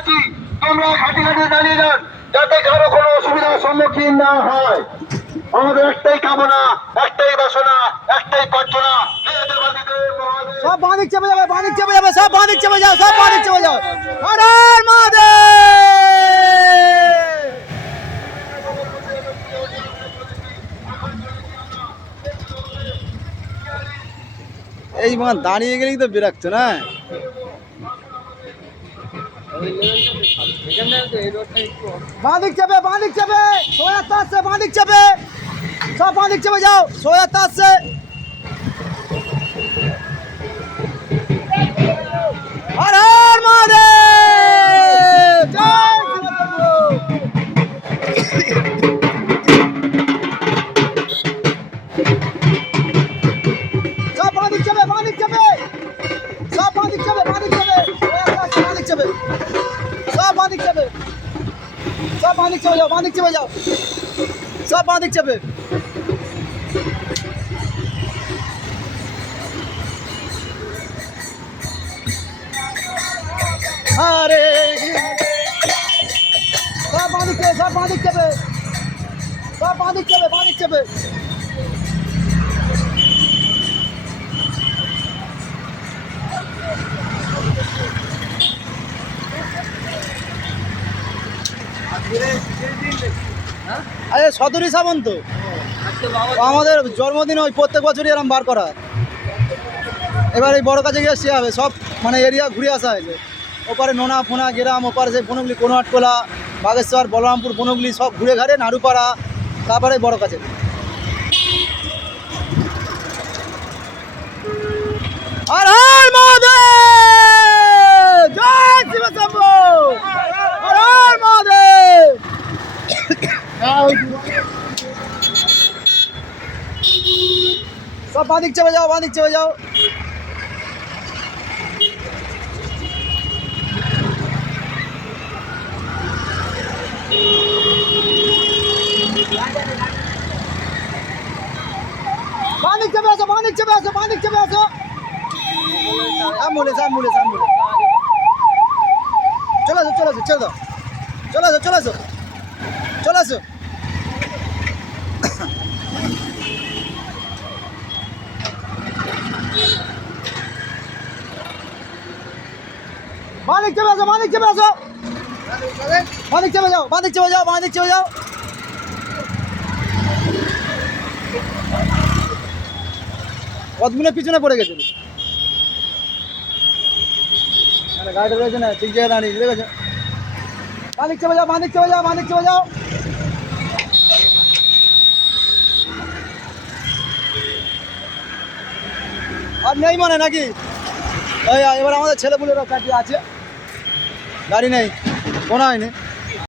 বলেছি তোমরা ঘাটি ঘাটি দাঁড়িয়ে যান যাতে কারো কোনো অসুবিধার সম্মুখীন না হয়। আমাদের একটাই কামনা, একটাই বাসনা, একটাই প্রার্থনা। সব বাঁধিক চেপে যাবে, বাঁধিক চেপে যাবে, সব বাঁধিক চেপে যাও, সব বাঁধিক চেপে যাও। হর হর মহাদেব। এই মানে দাঁড়িয়ে গেলেই তো বিরক্ত না। বাঁধিক চেপে, বাঁধিক চেপে, সোয়াত্তা আসছে, বাঁধিক চেপে, সব বাঁধিক চেপে যাও, সোয়াত্তা আসছে। হর হর মহাদেব, জয় শিবশম্ভু। সব বাঁধিক চেপে, বাঁধিক চেপে, সব বাঁধিক চেপে, বাঁধিক চেপে, সোয়াত্তা আসছে, বাঁধিক চেপে, সব বাঁধিক চেপে, সব বাঁধিক চেপে যাও, বাঁধিক চেপে যাও, সব বাঁধিক চেপে। আরে সব বাঁধিক চেপে, সব বাঁধিক চেপে, সব বাঁধিক চেপে, বাঁধিক চেপে। আরে সদরি সামন্ত আমাদের জন্মদিন ওই প্রত্যেক বছরই এরকম বার করা হয়। এবার এই বড় কাছে গিয়ে সে হবে সব মানে এরিয়া ঘুরে আসা হয়েছে। ওপারে নোনা ফোনা গ্রাম, ওপারে সেই বনগুলি কোনোহাটকোলা, বাগেশ্বর, বলরামপুর, বনগুলি সব ঘুরে ঘাড়ে নাড়ুপাড়া, তারপরে বড় কাছে। হর হর মহাদেব, জয় শিবশম্ভু, হর হর মহাদেব। সব বাঁধিক চেপে যাও, বাঁধিক চেপে যাও। বাঁধিক চেপে আসো, বাঁধিক চেপে আসো, বাঁধিক চেপে আসো। Ambulance, ambulance, ambulance. চলে আসো, চলে আসো, ছেড়ে দাও, চলে আসো, চলে আসো, চলে আসো। বাঁধিক চেপে আসো, বাঁধিক চেপে আসো, বাঁধিক চেপে যাও, বাঁধিক চেপে যাও, বাঁধিক চেপে যাও। কতগুলো পিছনে পড়ে গেছিল, গাড়িটা রয়েছে না ঠিক জায়গায় দাঁড়িয়ে দেখেছো। বাঁধিক চেপে যাও, বাঁধিক চেপে যাও, বাঁধিক চেপে যাও। আর নেই মানে নাকি? এবার আমাদের ছেলেপুলেরা কাটিয়ে আছে, গাড়ি নেই, কোনো হয়নি।